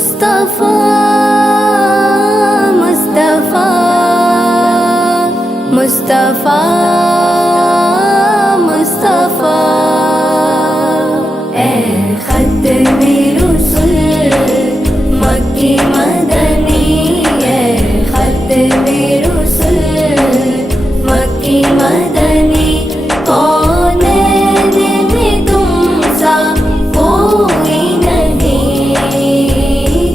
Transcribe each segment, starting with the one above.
مصطفیٰ مصطفیٰ مصطفیٰ مصطفیٰ اے ختم رسل مکی مدنی، اے ختم رسل مکی مدنی، کونین میں تم سا کوئی نہیں،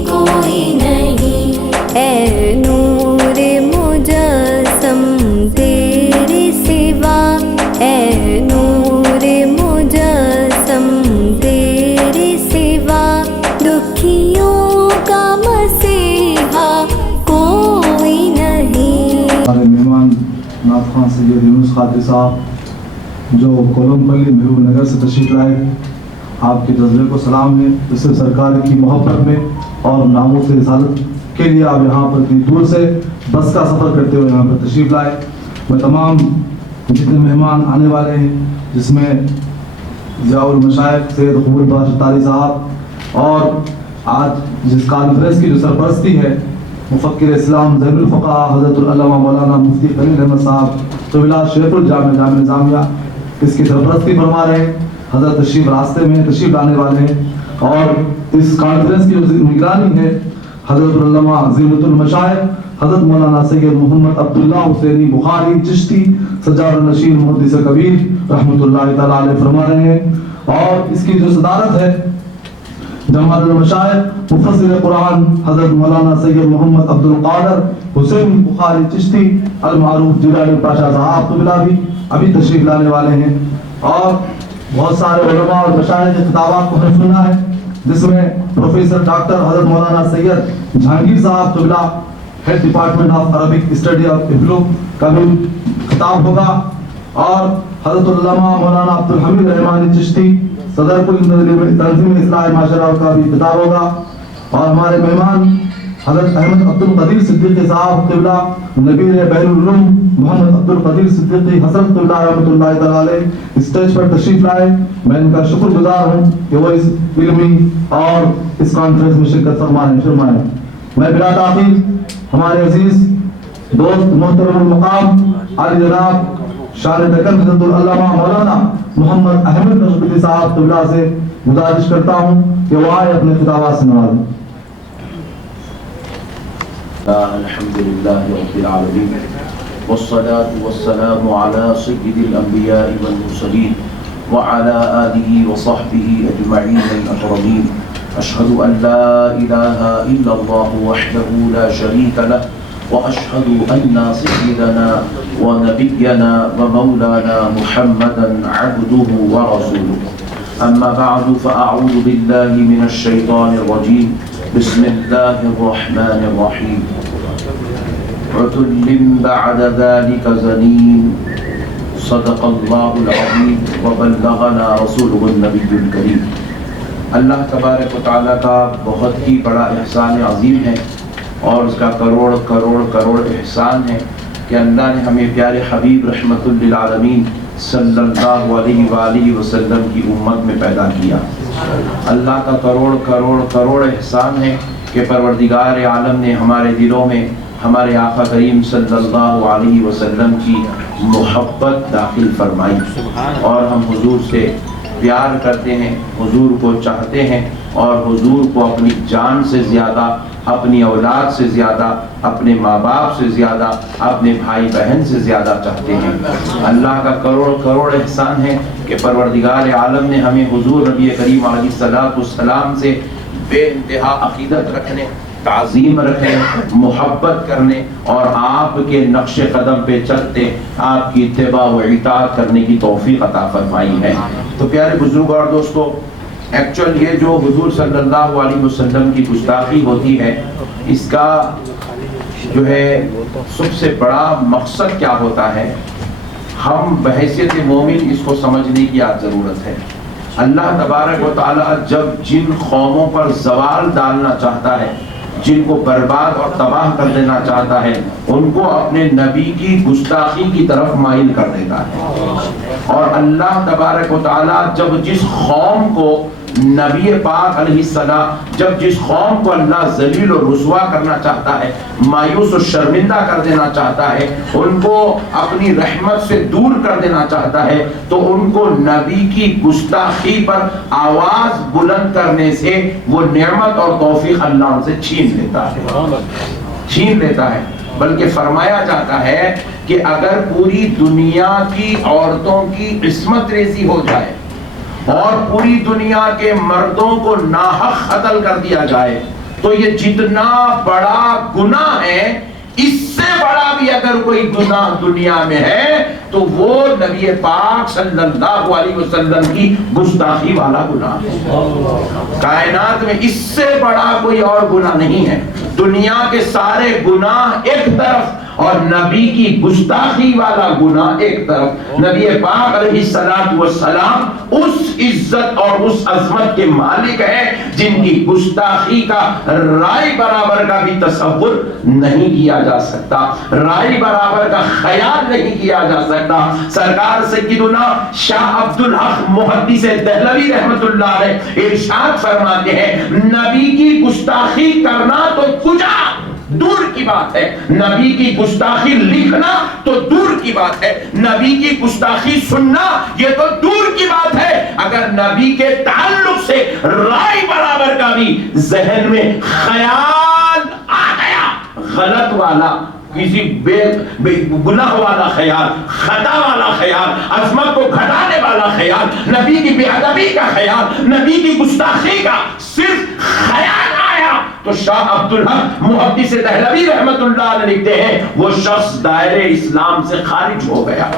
کوئی نہیں، اے نور مجسم تیرے سوا، اے نور مجسم تیرے سوا، دکھیوں کا مسیحا کوئی نہیں۔ ہمارے مہمان نعت خواں سید یونس خاطر صاحب جو کولم پلی محبوب نگر سے تشریف لائے، آپ کے جذبے کو سلام ہے، جس سے سرکار کی محبت میں اور ناموس رسالت کے لیے آپ یہاں پر اتنی دور سے بس کا سفر کرتے ہوئے یہاں پر تشریف لائے۔ میں تمام جتنے مہمان آنے والے ہیں، جس میں ضیاء المشائخ سید قبول بخش اتاری صاحب، اور آج جس کانفرنس کی جو سرپرستی ہے مفکر اسلام زین الفقہ حضرت العلامہ مولانا مفتی خلیل احمد صاحب طویلہ شیخ الجامع جامع نظامیہ، اس کی سرپرستی فرما رہے ہیں۔ حضرت تشریف راستے میں تشریف لانے والے ہیں، اور اس کانفرنس کی جو نگرانی ہے حضرت العلامہ زینت المشائخ حضرت مولانا سید محمد عبداللہ حسینی بخاری چشتی سجاد النشین محدث کبیر رحمۃ اللہ تعالیٰ علیہ فرما رہے ہیں، اور اس کی جو صدارت ہے جماعت المشائخ مفسر قرآن حضرت مولانا سید محمد عبد القادر حسین بخاری چشتی المعروف جیلانی پاشا صاحب طویلہ بھی ابھی تشریف لانے والے ہیں، اور بہت سارے علماء اور مشائخ کے خطابات کو ہم سنا ہے، جس میں پروفیسر ڈاکٹر حضرت مولانا سید جہانگیر صاحب طویلہ head department of Arabic study of ابلو کا بھی خطاب ہوگا، اور حضرت علامہ مولانا عبد الحمید رحمانی چشتی صدر کل تنظیم اصلاح معاشرہ کا بھی خطاب ہوگا، اور ہمارے مہمان حضرت احمد عبد القدیر صدیقی صاحب قبلہ نبیر بحر العلوم محمد عبد القدیر صدیقی حضرت قبلہ رحمۃ اللہ تعالیٰ علیہ اسٹیج پر تشریف لائے۔ میں ان کا شکر گزار ہوں کہ وہ اس علمی اور اس کانفرنس میں شرکت فرمائیں۔ میں بلا تاخیر ہمارے عزیز دوست محترم المقام عالی جناب شان دکن حضرت العلامہ مولانا محمد احمد نشبتی صاحب قبلہ سے گزارش کرتا ہوں کہ وہ آئے اپنے خطابات سے نوازیں۔ الحمد لله رب العالمين والصلاة والسلام على سيد الأنبياء والمرسلين وعلى آله وصحبه أجمعين الأكرمين، أشهد أن لا إله إلا الله وحده لا شريك له، وأشهد أن سيدنا ونبينا ومولانا محمدا عبده ورسوله، أما بعد فأعوذ بالله من الشيطان الرجيم، بسم الله الرحمن الرحيم، عتل بعد ذلك زنيم، صدق الله العظيم وبلغنا رسوله النبي الكريم۔ اللہ تبارک و تعالیٰ کا بہت ہی بڑا احسان عظیم ہے، اور اس کا کروڑ کروڑ کروڑ احسان ہے کہ اللہ نے ہمیں پیارے حبیب رحمت للعالمین صلی اللہ علیہ وآلہ وسلم کی امت میں پیدا کیا۔ اللہ کا کروڑ کروڑ کروڑ احسان ہے کہ پروردگار عالم نے ہمارے دلوں میں ہمارے آقا کریم صلی اللہ علیہ وسلم کی محبت داخل فرمائی، اور ہم حضور سے پیار کرتے ہیں، حضور کو چاہتے ہیں، اور حضور کو اپنی جان سے زیادہ، اپنی اولاد سے زیادہ، اپنے ماں باپ سے زیادہ، اپنے بھائی بہن سے زیادہ چاہتے ہیں۔ اللہ کا کروڑ کروڑ احسان ہے کہ پروردگار عالم نے ہمیں حضور نبی کریم علیہ السلام سے بے انتہا عقیدت رکھنے، تعظیم رکھنے، محبت کرنے، اور آپ کے نقش قدم پہ چلتے آپ کی اتباع و اطاعت کرنے کی توفیق عطا فرمائی ہے۔ تو پیارے بزرگ اور دوستو، ایکچوئل یہ جو حضور صلی اللہ علیہ وسلم کی گستاخی ہوتی ہے، اس کا جو ہے سب سے بڑا مقصد کیا ہوتا ہے، ہم بحیثیت مومن اس کو سمجھنے کی آج ضرورت ہے۔ اللہ تبارک و تعالیٰ جب جن قوموں پر زوال ڈالنا چاہتا ہے، جن کو برباد اور تباہ کر دینا چاہتا ہے، ان کو اپنے نبی کی گستاخی کی طرف مائل کر دیتا ہے۔ اور اللہ تبارک و تعالیٰ جب جس قوم کو نبی پاک علیہ السلام جب جس قوم کو اللہ ذلیل و رسوا کرنا چاہتا ہے، مایوس و شرمندہ کر دینا چاہتا ہے، ان کو اپنی رحمت سے دور کر دینا چاہتا ہے، تو ان کو نبی کی گستاخی پر آواز بلند کرنے سے وہ نعمت اور توفیق اللہ ان سے چھین لیتا ہے۔ بلکہ فرمایا جاتا ہے کہ اگر پوری دنیا کی عورتوں کی عصمت ریزی ہو جائے اور پوری دنیا کے مردوں کو ناحق قتل کر دیا جائے تو یہ جتنا بڑا گناہ ہے، اس سے بڑا بھی اگر کوئی گناہ دنیا میں ہے تو وہ نبی پاک صلی اللہ علیہ وسلم کی گستاخی والا گناہ ہے۔ کائنات میں اس سے بڑا کوئی اور گناہ نہیں ہے۔ دنیا کے سارے گناہ ایک طرف اور نبی کی گستاخی والا گناہ ایک طرف۔ نبی پاک علیہ السلام اس عزت اور اس عظمت کے مالک ہیں جن کی گستاخی کا رائے برابر کا بھی تصور نہیں کیا جا سکتا، رائے برابر کا خیال نہیں کیا جا سکتا۔ سرکار سیدنا شاہ عبدالحق محدث دہلوی رحمت اللہ علیہ ارشاد فرماتے ہیں، نبی کی گستاخی کرنا تو کجا دور کی بات ہے، نبی کی گستاخی لکھنا تو دور کی بات ہے، نبی کی گستاخی سننا یہ تو دور کی بات ہے۔ اگر نبی کے تعلق سے رائے برابر کا بھی ذہن میں خیال آ گیا، غلط والا، کسی بے گناہ والا خیال، خطا والا خیال، عظمت کو گھٹانے والا خیال، نبی کی بے ادبی کا خیال، نبی کی گستاخی کا صرف خیال آیا تو شاہ عبدالحق محدث دہلوی رحمت اللہ علیہ لکھتے ہیں وہ شخص دائرے اسلام سے خارج ہو گیا،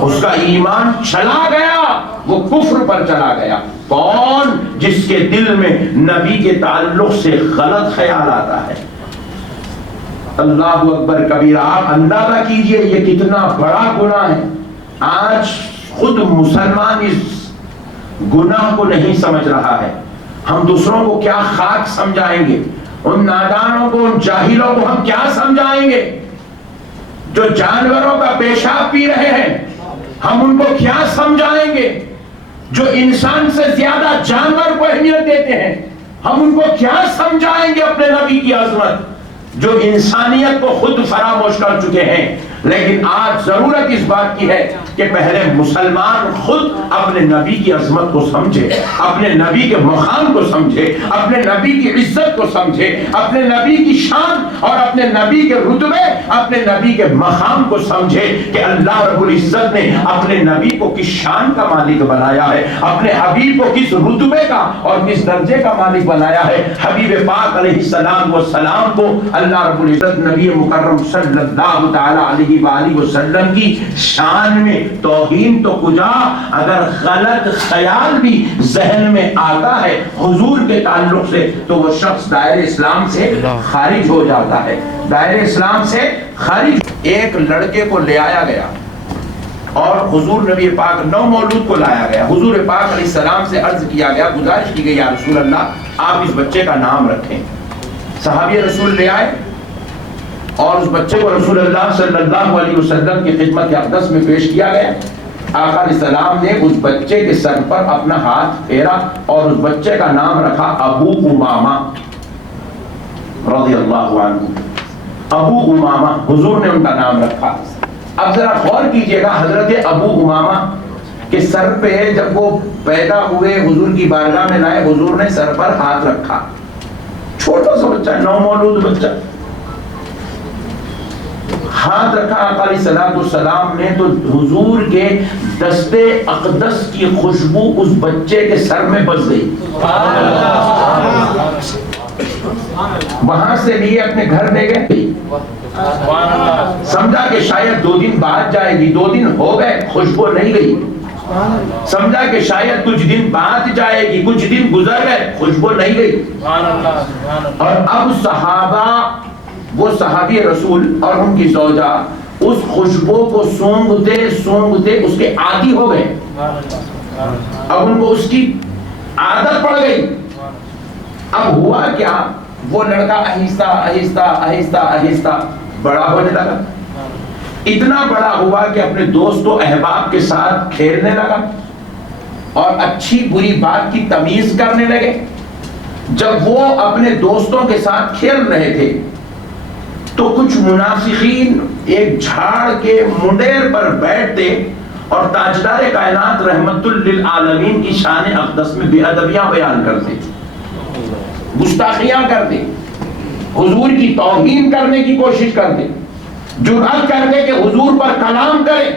اس کا ایمان چلا گیا، وہ کفر پر چلا گیا۔ کون؟ جس کے دل میں نبی کے تعلق سے غلط خیال آتا ہے۔ اللہ اکبر کبیرہ، آپ اندازہ کیجئے یہ کتنا بڑا گناہ ہے۔ آج خود مسلمان اس گناہ کو نہیں سمجھ رہا ہے، ہم دوسروں کو کیا خاک سمجھائیں گے، ان نادانوں کو، ان جاہلوں کو ہم کیا سمجھائیں گے جو جانوروں کا پیشاب پی رہے ہیں، ہم ان کو کیا سمجھائیں گے جو انسان سے زیادہ جانور کو اہمیت دیتے ہیں، ہم ان کو کیا سمجھائیں گے اپنے نبی کی عظمت جو انسانیت کو خود فراموش کر چکے ہیں۔ لیکن آج ضرورت اس بات کی ہے کہ پہلے مسلمان خود اپنے نبی کی عظمت کو سمجھے، اپنے نبی کے مقام کو سمجھے، اپنے نبی کی عزت کو سمجھے، اپنے نبی کی شان اور اپنے نبی کے رتبے، اپنے نبی کے مقام کو سمجھے کہ اللہ رب العزت نے اپنے نبی کو کس شان کا مالک بنایا ہے، اپنے حبیب کو کس رتبے کا اور کس درجے کا مالک بنایا ہے۔ حبیب پاک علیہ السلام کو اللہ رب العزت نبی مکرم صلی اللہ تعالی علیہ وآلہ وسلم کی شان میں توہین تو کجا، اگر غلط خیال بھی ذہن میں آتا ہے حضور کے تعلق سے تو وہ شخص دائرے اسلام سے خارج ہو جاتا ہے، دائرے اسلام سے خارج۔ ایک لڑکے کو لے آیا گیا اور حضور نبی پاک نو مولود کو لایا گیا، حضور پاک علیہ السلام سے عرض کیا گیا، گزارش کی گئی یا رسول اللہ آپ اس بچے کا نام رکھیں۔ صحابی رسول لے آئے اور اس بچے کو رسول اللہ صلی اللہ علیہ وسلم کی خدمت اقدس میں پیش کیا گیا۔ آقا علیہ السلام نے اس بچے کے سر پر اپنا ہاتھ پھیرا اور اس بچے کا نام رکھا ابو امامہ رضی اللہ عنہ۔ ابو امامہ حضور نے ان کا نام رکھا۔ اب ذرا غور کیجئے گا، حضرت ابو امامہ کے سر پہ جب وہ پیدا ہوئے حضور کی بارگاہ میں لائے، حضور نے سر پر ہاتھ رکھا، چھوٹا سا بچہ، نو مولود بچہ، ہاتھ رکھا آقا علیہ السلام نے تو حضور کے دست اقدس کی خوشبو اس بچے کے سر میں بس گئی۔ وہاں سے لیے اپنے گھر لے گئے، سمجھا کہ شاید 2 دن بعد جائے گی، 2 دن ہو گئے خوشبو نہیں گئی، سمجھا کہ شاید کچھ دن بعد جائے گی، کچھ دن گزر گئے خوشبو نہیں گئی۔ اور اب صحابہ، وہ صحابی رسول اور ان کی زوجہ اس خوشبو کو سونگتے سونگتے اس کے عادی ہو گئے، اب ان کو اس کی عادت پڑ گئی۔ اب ہوا کیا، وہ لڑکا آہستہ آہستہ آہستہ آہستہ بڑا ہونے لگا، اتنا بڑا ہوا کہ اپنے دوست و احباب کے ساتھ کھیلنے لگا، اور اچھی بری بات کی تمیز کرنے لگے. جب وہ اپنے دوستوں کے ساتھ کھیل رہے تھے تو کچھ منافقین ایک جھاڑ کے منڈیر پر بیٹھتے اور تاجدار کائنات رحمت للعالمین کی شان اقدس میں بے ادبیاں بیان کرتے، گستاخیاں کرتے، حضور کی توہین کرنے کی کوشش کرتے، جرأت کرتے کہ حضور پر کلام کرے،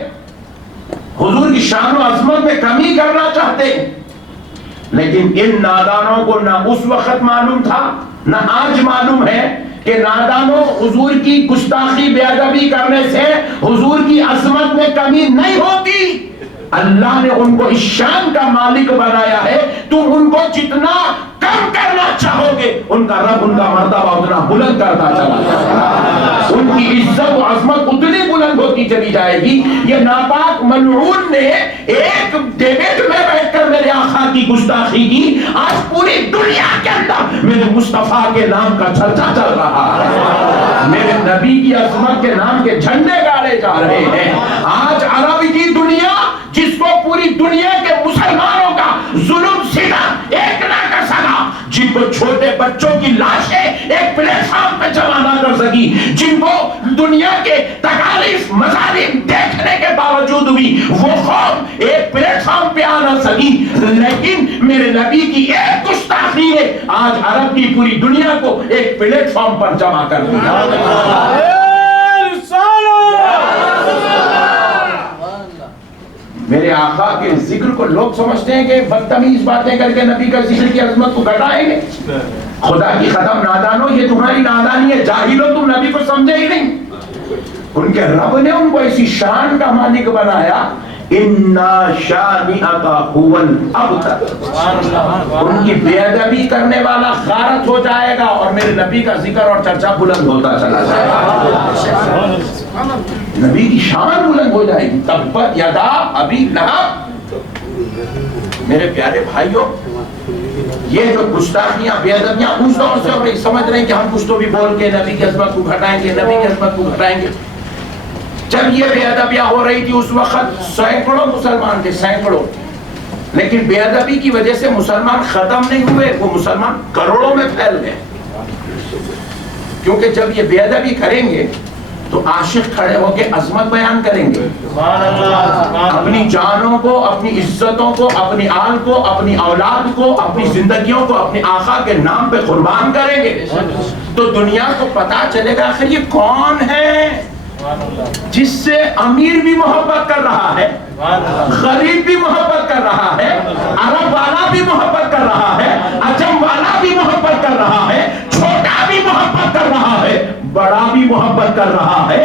حضور کی شان و عظمت میں کمی کرنا چاہتے. لیکن ان نادانوں کو نہ اس وقت معلوم تھا نہ آج معلوم ہے کہ نادانوں حضور کی گستاخی بے ادبی کرنے سے حضور کی عظمت میں کمی نہیں ہوتی. اللہ نے ان کو اس شان کا مالک بنایا ہے، تم ان کو جتنا کم کرنا چاہو گے ان کا رب ان کا مرتبہ اتنا بلند کرتا چلا جائے گا، ان کی عزت و عظمت اتنی بلند ہوتی چلی جائے گی. یہ ناپاک ملعون نے ایک ڈیبیٹ میں بیٹھ کر میرے آقا کی گستاخی کی، آج پوری دنیا کے اندر میرے مصطفیٰ کے نام کا چرچا چل رہا ہے، میرے نبی کی عظمت کے نام کے جھنڈے گاڑے جا رہے ہیں. آج عرب کی دنیا جس کو پوری دنیا کے مسلمانوں کا ظلم سیدھا ایک نہ کر سکا، جن کو چھوٹے بچوں کی لاشیں ایک پلیٹ فارم پہ جمع نہ کر سکی، جن کو دنیا کے تکالیف مظالم دیکھنے کے باوجود بھی وہ قوم ایک پلیٹ فارم پہ آ نہ سکی، لیکن میرے نبی کی ایک گستاخی نے آج عرب کی پوری دنیا کو ایک پلیٹ فارم پر جمع کر دیا. میرے آقا کے ذکر کو لوگ سمجھتے ہیں کہ بدتمیز باتیں کر کے نبی کا ذکر کی عظمت کو گھٹائیں گے. خدا کی قسم نادانو، یہ تمہاری نادانی ہے، جاہلو، تم نبی کو سمجھے ہی نہیں. ان کے رب نے ان کو ایسی شان کا مالک بنایا، اِنَّا شَانِئَكَ هُوَ الْأَبْتَرُ. ان کی بے ادبی کرنے والا غارت ہو جائے گا اور میرے نبی کا ذکر اور چرچا بلند ہوتا چلا جائے گا، نبی کی شان بلند ہو جائے گی. تبت یدا ابی لہب. میرے پیارے بھائیوں، یہ جو گستاخیاں بے ادبیاں اس دور سے ہو رہی، سمجھ رہے ہیں کہ ہم کچھ تو بھی بول کے نبی کی عظمت کو گھٹائیں گے، نبی کی عظمت کو گھٹائیں گے. جب یہ بے ادبیاں ہو رہی تھی اس وقت سینکڑوں مسلمان تھے، سینکڑوں، لیکن بے ادبی کی وجہ سے مسلمان ختم نہیں ہوئے، وہ مسلمان کروڑوں میں پھیل گئے. کیونکہ جب یہ بے ادبی کریں گے تو عاشق کھڑے ہو کے عظمت بیان کریں گے، اپنی جانوں کو، اپنی عزتوں کو، اپنی آل کو، اپنی اولاد کو، اپنی زندگیوں کو اپنے آقا کے نام پہ قربان کریں گے. تو دنیا کو پتا چلے گا آخر یہ کون ہے جس سے امیر بھی محبت کر رہا ہے، غریب بھی محبت کر رہا ہے، عرب والا بھی محبت کر رہا ہے، عجم والا بھی محبت کر رہا ہے، چھوٹا بھی محبت کر رہا ہے، بڑا بھی محبت کر رہا ہے،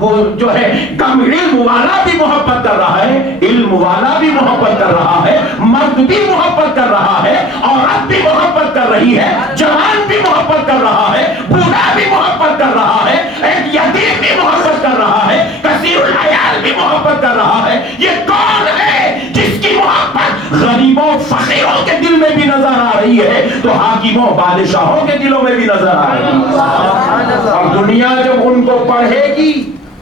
وہ جو ہے کم علم والا بھی محبت کر رہا ہے، علم والا بھی محبت کر رہا ہے، مرد بھی محبت کر رہا ہے، عورت بھی محبت کر رہی ہے، جوان بھی محبت کر رہا ہے، بوڑھا بھی محبت کر رہا ہے، ایک یتیم بھی محبت کر رہا ہے، کثیر العیال بھی محبت کر رہا ہے. یہ کون ہے جس کی محبت غریبوں فقیروں کے دل میں بھی نظر آ رہی ہے تو حاکموں بادشاہوں کے دلوں میں بھی نظر آ رہی ہے. اور دنیا جب ان کو پڑھے گی،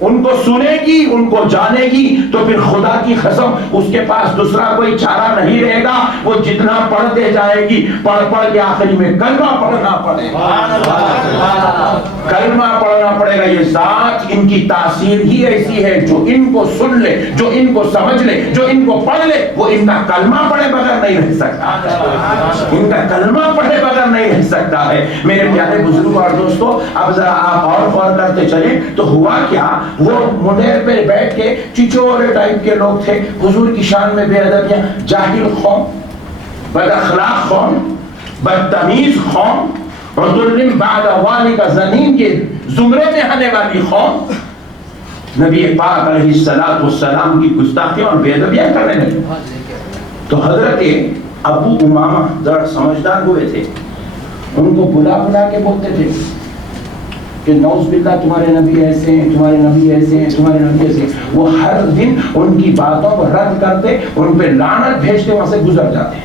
ان کو سنے گی، ان کو جانے گی تو پھر خدا کی قسم اس کے پاس دوسرا کوئی چارہ نہیں رہے گا. وہ جتنا پڑھتے جائے گی، پڑھ پڑھ کے آخری میں کلمہ پڑھنا پڑے گا، کلمہ پڑھنا پڑے گا. یہ ذات ان کی تاثیر ہی ایسی ہے، جو ان کو سن لے، جو ان کو سمجھ لے، جو ان کو پڑھ لے، وہ ان کا کلمہ پڑھے بغیر نہیں رہ سکتا، ان کا کلمہ پڑھے بغیر نہیں رہ سکتا ہے. میرے پیارے بزرگ اور دوستو، اب ذرا آپ اور غور کرتے چلیں تو ہوا کیا، وہ منڈیر پہ بیٹھ کے چچورے ٹائپ کے لوگ تھے، حضور کی شان میں بے ادبیاں، جاہل قوم، بد اخلاق قوم، بدتمیز قوم، عذر بعد والی کا زمین کے زمرے میں آنے والی قوم نبی پاک علیہ السلام کی گستاخیاں اور بے ادبیاں کرنے لگے. تو حضرت ابو امامہ ذرا سمجھدار ہوئے تھے، ان کو بلا بلا کے بولتے تھے کہ نعوذ باللہ تمہارے نبی ایسے ہیں، تمہارے نبی ایسے ہیں، تمہارے نبی ایسے ہیں. وہ ہر دن ان کی باتوں کو رد کرتے، ان پہ لعنت بھیجتے، وہاں سے گزر جاتے،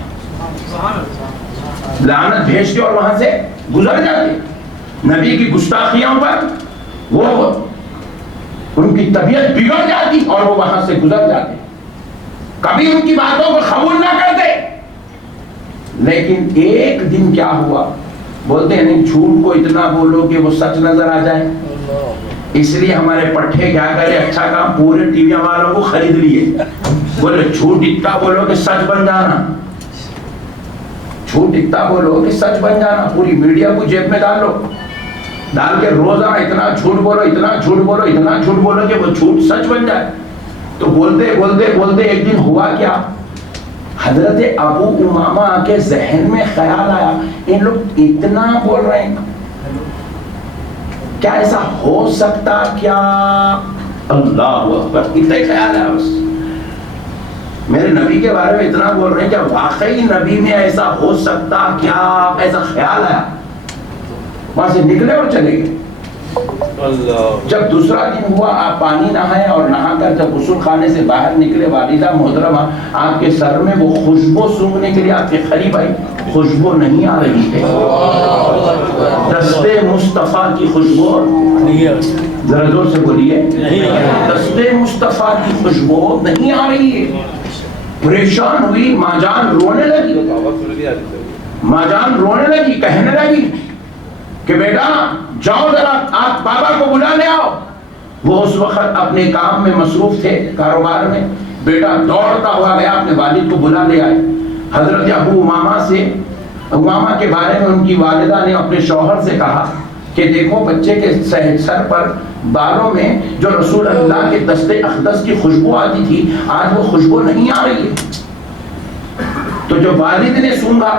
لعنت بھیجتے اور وہاں سے گزر جاتے. نبی کی گستاخیوں پر وہ ان کی طبیعت بگڑ جاتی اور وہ وہاں سے گزر جاتے. کبھی ان کی باتوں کو قبول نہ کرتے. لیکن ایک دن کیا ہوا، بولتے ہیں نہیں جھوٹ کو اتنا بولو کہ وہ سچ نظر آ جائے. اس لیے ہمارے پٹھے کیا کرے، اچھا کام پورے ٹی وی والوں کو خرید لیے. بولے جھوٹ اتنا بولو کہ سچ بن جانا، جھوٹ اتنا بولو کہ سچ بن جانا. پوری میڈیا کو جیب میں ڈال لو، ڈال کے روزانہ اتنا جھوٹ بولو، اتنا جھوٹ بولو، اتنا جھوٹ بولو کہ وہ جھوٹ سچ بن جائے. تو بولتے بولتے بولتے ایک دن ہوا کیا، حضرت ابو امامہ کے ذہن میں خیال آیا ان لوگ اتنا بول رہے ہیں، کیا ایسا ہو سکتا کیا؟ اللہ اکبر، اتنا ہی خیال ہے بس. میرے نبی کے بارے میں اتنا بول رہے ہیں، کیا واقعی نبی میں ایسا ہو سکتا کیا؟ ایسا خیال آیا. وہاں سے نکلے اور چلے گئے. جب دوسرا دن ہوا، آپ پانی نہائے اور نہا کر جب غسل خانے سے باہر نکلے، والدہ محترمہ آپ کے سر میں وہ خوشبو سونگھنے کے لیے آپ کے قریب آئی. خوشبو نہیں آ رہی ہے، دست مصطفیٰ کی خوشبو. ذرا زور سے بولیے، دست مصطفیٰ کی خوشبو نہیں آ رہی ہے. پریشان ہوئی ماں جان، رونے لگی. ماں جان رونے لگی، کہنے لگی کہ بیٹا جاؤ ذرا آپ بابا کو بلا لے آؤ. وہ اس وقت اپنے کام میں مصروف تھے، کاروبار میں. بیٹا دوڑتا ہوا گیا، اپنے والد کو بلا لے آئے. حضرت ابو امامہ کے بارے میں ان کی والدہ نے اپنے شوہر سے کہا کہ دیکھو بچے کے سر پر بالوں میں جو رسول اللہ کے دست اقدس کی خوشبو آتی تھی، آج وہ خوشبو نہیں آ رہی ہے. تو جو والد نے سونگا،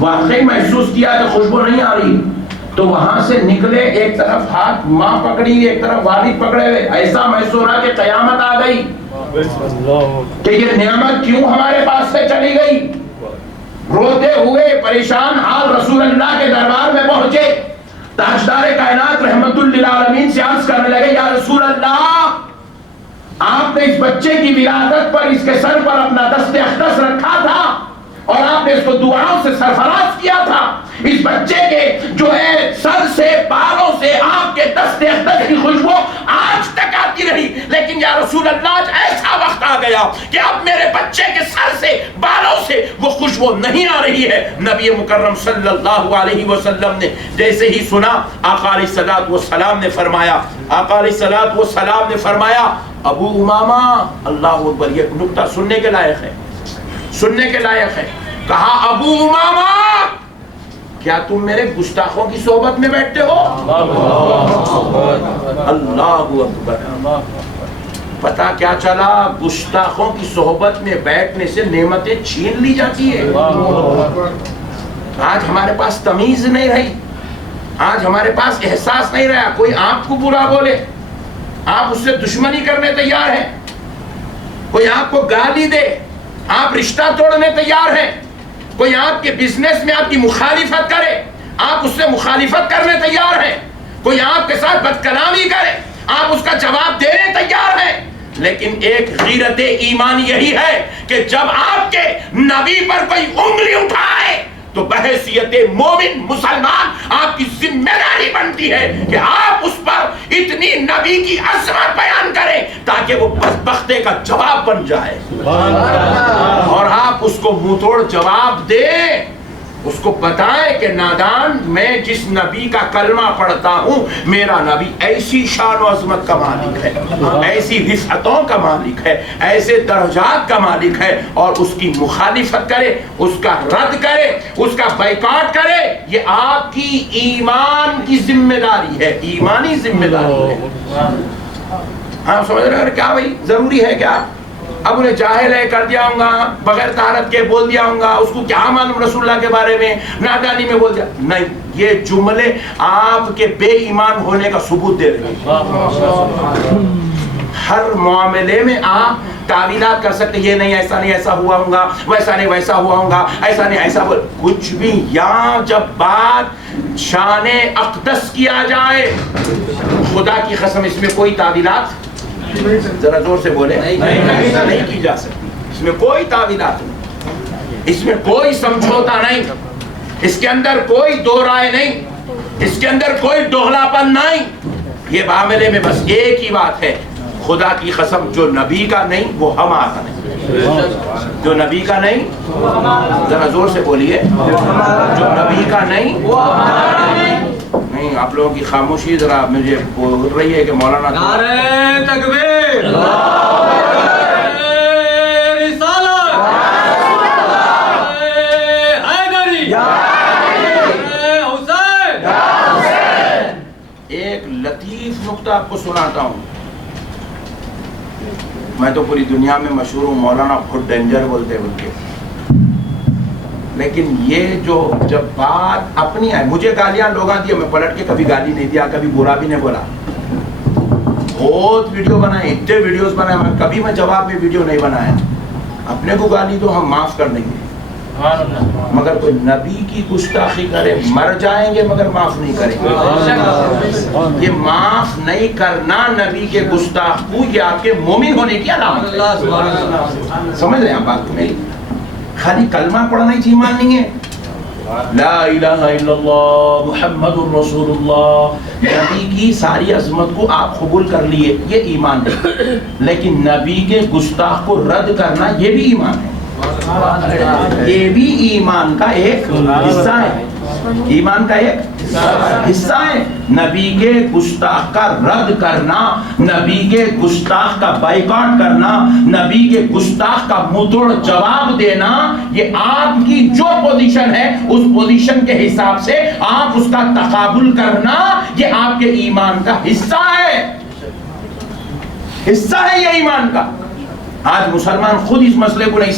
واقعی محسوس کیا کہ خوشبو نہیں آ رہی، تو وہاں سے نکلے. ایک طرف ہاتھ ماں پکڑی، ایک طرف والد پکڑے ہوئے. ایسا محسوس ہو رہا کہ قیامت آ گئی، کہ یہ نعمت کیوں ہمارے پاس سے چلی گئی. روتے ہوئے پریشان حال رسول اللہ کے دربار میں پہنچے. تاجدار کائنات رحمت للعالمین سے عرض کرنے لگے، یا رسول اللہ، آپ نے اس بچے کی ولادت پر اس کے سر پر اپنا دست اقدس رکھا تھا اور آپ نے اس کو دعاؤں سے سرفراز کیا تھا. اس بچے کے جو ہے سر سے بالوں سے آپ کے دست اقدس کی خوشبو آج تک آتی رہی، لیکن یا رسول اللہ آج ایسا وقت آ گیا کہ اب میرے بچے کے سر سے بالوں سے وہ خوشبو نہیں آ رہی ہے. نبی مکرم صلی اللہ علیہ وسلم نے جیسے ہی سنا، آقا علیہ الصلوۃ والسلام نے فرمایا، آقا علیہ الصلوۃ والسلام نے فرمایا، ابو امامہ، اللہ اکبر، یہ نکتہ سننے کے لائق ہے، سننے کے لائق ہے. کہا ابو امامہ، کیا تم میرے گستاخوں کی صحبت میں بیٹھتے ہو؟ اللہ اکبر. پتا کیا چلا؟ گستاخوں کی صحبت میں بیٹھنے سے نعمتیں چھین لی جاتی ہے. آج ہمارے پاس تمیز نہیں رہی، آج ہمارے پاس احساس نہیں رہا. کوئی آپ کو برا بولے، آپ اس سے دشمنی کرنے تیار ہیں. کوئی آپ کو گالی دے، آپ رشتہ توڑنے تیار ہیں. کوئی آپ کے بزنس میں آپ کی مخالفت کرے، آپ اس سے مخالفت کرنے تیار ہیں. کوئی آپ کے ساتھ بد کلامی کرے، آپ اس کا جواب دینے تیار ہیں. لیکن ایک غیرت ایمان یہی ہے کہ جب آپ کے نبی پر کوئی انگلی اٹھائے تو بحیثیت مومن مسلمان آپ کی ذمہ داری بنتی ہے کہ آپ اس پر اتنی نبی کی عظمت بیان کریں تاکہ وہ بدبختے کا جواب بن جائے، اور آپ اس کو منہ توڑ جواب دیں. اس کو بتائیں کہ نادان، میں جس نبی کا کلمہ پڑھتا ہوں، میرا نبی ایسی شان و عظمت کا مالک ہے، ایسی رفعتوں کا مالک ہے، ایسے درجات کا مالک ہے، اور اس کی مخالفت کرے، اس کا رد کرے، اس کا بائیکاٹ کرے، یہ آپ کی ایمان کی ذمہ داری ہے، ایمانی ذمہ داری ہے. ہاں سمجھ رہے ہیں کیا بھائی؟ ضروری ہے کیا؟ اب انہیں جاہل ہے کر دیا ہوں گا، بغیر طہارت کے بول دیا ہوں گا، اس کو کیا معلوم رسول اللہ کے بارے میں، نادانی میں بول دیا. نہیں، یہ جملے آپ کے بے ایمان ہونے کا ثبوت دے رہے ہیں. ہر معاملے میں آپ تعویلات کر سکتے، یہ نہیں ایسا نہیں ایسا ہوا ہوں گا، ویسا نہیں ویسا ہوا ہوں گا، ایسا نہیں ایسا ہوا. کچھ بھی یہاں جب بات شان اقدس کیا جائے، خدا کی قسم اس میں کوئی تعویلات، ذرا زور سے بولے، نہیں کی جا سکتی. اس میں کوئی تعویلات نہیں، اس میں کوئی سمجھوتا نہیں، اس کے اندر کوئی دو رائے نہیں، اس کے اندر کوئی دوغلاپن نہیں. یہ معاملے میں بس ایک ہی بات ہے، خدا کی قسم جو نبی کا نہیں وہ ہمارا نہیں، جو نبی کا نہیں، ذرا زور سے بولیے، جو نبی کا نہیں وہ ہمارا نہیں۔ آپ لوگوں کی خاموشی ذرا مجھے بول رہی ہے کہ مولانا نعرہ تکبیر، ایک لطیف نکتہ آپ کو سناتا ہوں۔ میں تو پوری دنیا میں مشہور ہوں مولانا خود ڈینجر بولتے بول کے، لیکن یہ جو جب بات اپنی ہے، مجھے گالیاں لوگاں دی، میں پلٹ کے کبھی گالی نہیں دیا، کبھی برا بھی نہیں بولا، بہت ویڈیو بنائے، اتنے ویڈیوز بنائے، میں کبھی میں جواب میں ویڈیو نہیں بنایا۔ اپنے کو گالی تو ہم معاف کر دیں گے، مگر کوئی نبی کی گستاخی کرے مر جائیں گے مگر معاف نہیں کریں گے۔ یہ معاف نہیں کرنا نبی کے گستاخ کو، یہ آپ کے مومن ہونے کی علامت ہے۔ سمجھ رہے ہیں آپ بات کو میری؟ خالی کلمہ پڑھنا ہی ایمان نہیں ہے۔ لا الہ الا اللہ محمد الرسول اللہ، نبی کی ساری عظمت کو آپ قبول کر لیے، یہ ایمان ہے، لیکن نبی کے گستاخ کو رد کرنا یہ بھی ایمان ہے، یہ بھی ایمان کا ایک حصہ ہے، ایمان کا ایک حصہ ہے۔ نبی کے گستاخ کا رد کرنا، نبی کے گستاخ کا بائیکاٹ کرنا، نبی کے گستاخ کا منہ توڑ جواب دینا، یہ آپ کی جو پوزیشن ہے اس پوزیشن کے حساب سے آپ اس کا تقابل کرنا، یہ آپ کے ایمان کا حصہ ہے، حصہ ہے یہ ایمان کا۔ آج مسلمان خود اس مسئلے کو نہیں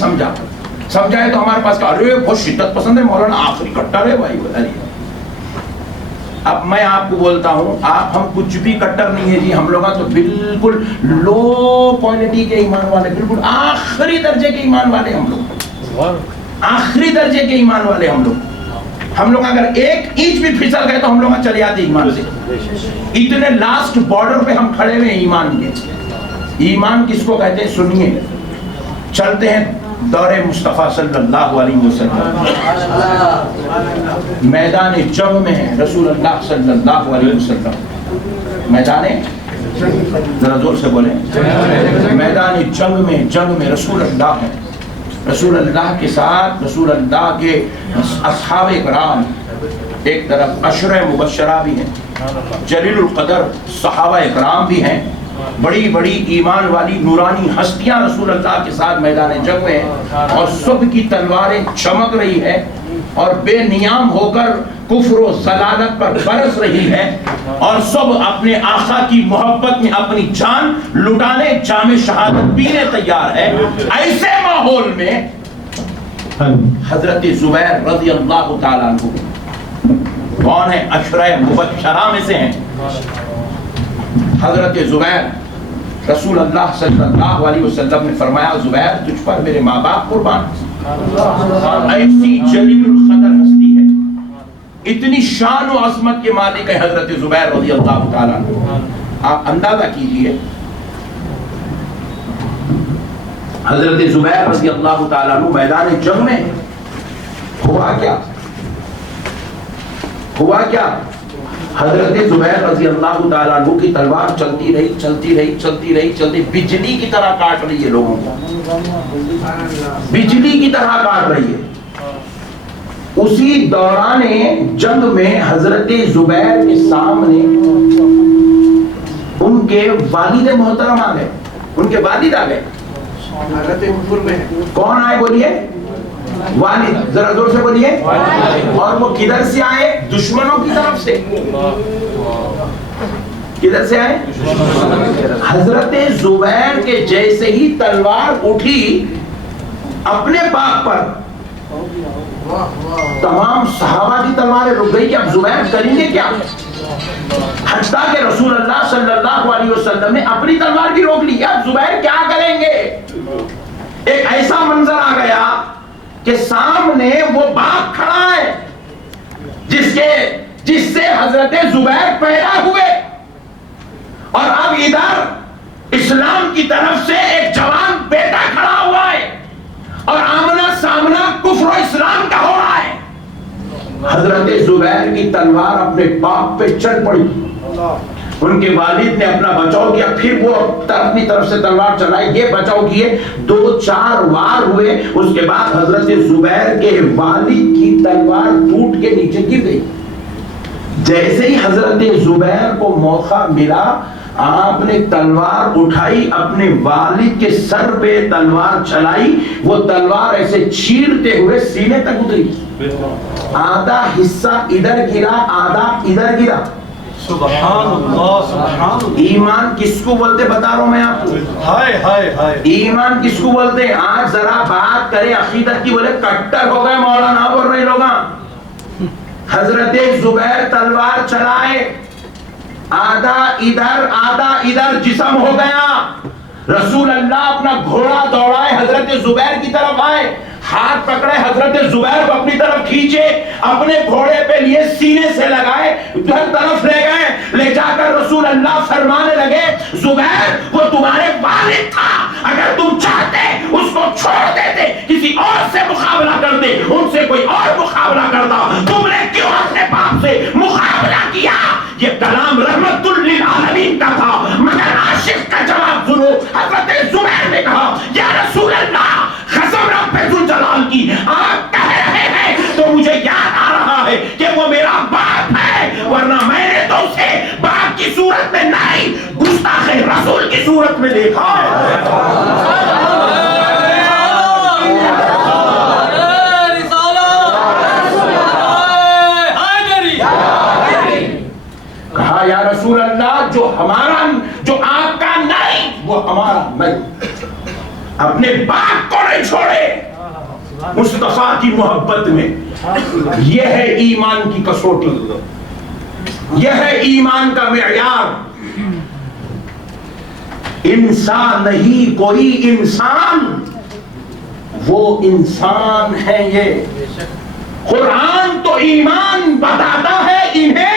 سمجھائے تو ہمارے پاس ارے بہت شدت پسند ہے مولانا، آخری کٹر ہے بھائی۔ اب میں آپ کو بولتا ہوں، ہم کچھ بھی کٹر نہیں ہے جی، ہم لوگ تو بالکل لو کوالٹی کے ایمان والے، بالکل آخری درجے کے ایمان والے ہم لوگ، آخری درجے کے ایمان والے ہم لوگ۔ ہم لوگ اگر ایک انچ بھی پھسل گئے تو ہم لوگ چلے آتے ایمان سے، اتنے لاسٹ بارڈر پہ ہم کھڑے ہوئے ایمان کے۔ ایمان کس کو کہتے ہیں سنیے، چلتے ہیں دور مصطفیٰ صلی اللہ علیہ وسلم، میدان جنگ میں ہے رسول اللہ صلی اللہ علیہ وسلم، میدان ذرا زور سے بولیں، میدان جنگ میں رسول اللہ ہے، رسول اللہ کے ساتھ رسول اللہ کے اصحاب کرام، ایک طرف عشرہ مبشرہ بھی ہیں، جلیل القدر صحابہ کرام بھی ہیں، بڑی بڑی ایمان والی نورانی ہستیاں رسول اللہ کے ساتھ میدان جنگ میں ہیں، اور سب کی تلواریں چمک رہی ہے اور بے نیام ہو کر کفر و ضلالت پر برس رہی ہے، اور سب اپنے آقا کی محبت میں اپنی جان لٹانے جام شہادت پینے تیار ہے۔ ایسے ماحول میں حضرت زبیر رضی اللہ تعالیٰ عنہ کون ہے؟ عشرہ مبشرہ میں سے ہیں۔ حضرت زبیر، رسول اللہ صلی اللہ علیہ وسلم نے فرمایا زبیر تجھ پر میرے ماں باپ قربان، ایسی جلیل القدر ہستی ہے، اتنی شان و عظمت کے مالک ہے حضرت زبیر رضی اللہ تعالیٰ عنہ۔ آپ اندازہ کیجئے حضرت زبیر رضی اللہ تعالیٰ عنہ میدان جنگ میں، ہوا کیا؟ حضرت زبیر رضی اللہ تعالیٰ عنہ کی تلوار چلتی رہی، بجلی کی طرح کاٹ رہی ہے لوگوں کو، بجلی کی طرح کاٹ رہی ہے۔ اسی دوران جنگ میں حضرت زبیر کے سامنے ان کے والد محترم آ گئے، ان کے والد آ گئے۔ کون آئے بولیے؟ والد، ذرا زور سے بولیے۔ اور وہ کدھر سے آئے؟ دشمنوں کی طرف سے۔ کدھر سے آئے؟ حضرت زبیر کے جیسے ہی تلوار اٹھی اپنے باپ پر، تمام صحابہ کی تلواریں رک گئی کہ اب زبیر کریں گے کیا؟ حتیٰ کہ رسول اللہ صلی اللہ علیہ وسلم نے اپنی تلوار بھی روک لی، اب زبیر کیا کریں گے؟ ایک ایسا منظر آ گیا کہ سامنے وہ باپ کھڑا ہے جس سے حضرت زبیر پیدا ہوئے، اور اب ادھر اسلام کی طرف سے ایک جوان بیٹا کھڑا ہوا ہے، اور آمنا سامنا کفر و اسلام کا ہو رہا ہے۔ حضرت زبیر کی تلوار اپنے باپ پہ چڑھ پڑی، ان کے والد نے اپنا بچاؤ کیا، پھر وہ اپنی طرف سے تلوار چلائی، یہ بچاؤ کیے، 2-4 وار ہوئے، اس کے بعد حضرت زبیر کے والد کی تلوار ٹوٹ کے نیچے گر گئی۔ جیسے ہی حضرت زبیر کو موقع ملا، آپ نے تلوار اٹھائی، اپنے والد کے سر پہ تلوار چلائی، وہ تلوار ایسے چیرتے ہوئے سینے تک اتری، آدھا حصہ ادھر گرا، آدھا ادھر گرا۔ سبحان اللہ سبحان اللہ۔ ایمان کس کو بولتے بتا رہا ہوں میں آپ کو، ہائے ہائے ہائے۔ ایمان کس کو بولتے ہیں؟ آج ذرا بات کریں عقیدت کی، بولے کٹر ہو گئے مولانا بول رہے لوگ۔ حضرت زبیر تلوار چلائے، آدھا ادھر جسم ہو گیا۔ رسول اللہ اپنا گھوڑا دوڑائے، حضرت زبیر کی طرف آئے، ہاتھ پکڑے، حضرت زبیر کو اپنی طرف کھینچے، اپنے گھوڑے پہ لیے، سینے سے لگائے، ہر طرف لے گئے، لے جا کر رسول اللہ فرمانے لگے، زبیر وہ تمہارے والد تھا، اگر تم چاہتے اس کو چھوڑ دیتے، کسی اور سے مقابلہ کرتے، ان سے کوئی اور مقابلہ کرتا، تم نے کیوں اپنے باپ سے مقابلہ کیا؟ یہ کلام رحمت للعالمین کا تھا، مگر عاشق کا جواب سنو۔ حضرت زبیر نے کہا، یا رسول اللہ، قسم رب ذوالجلال کی، آپ کہہ رہے ہیں تو مجھے یاد آ رہا ہے کہ وہ میرا باپ ہے، ورنہ میں نے تو اسے باپ کی صورت میں نہیں، گستاخ رسول کی صورت میں دیکھا ہے۔ کہا یا رسول اللہ، جو آپ کا نہیں وہ ہمارا نہیں، اپنے باپ کو نہیں چھوڑے مصطفیٰ کی محبت میں۔ یہ ہے ایمان کی کسوٹی، یہ ہے ایمان کا معیار۔ انسان نہیں کوئی انسان، وہ انسان ہے یہ۔ قرآن تو ایمان بتاتا ہے انہیں،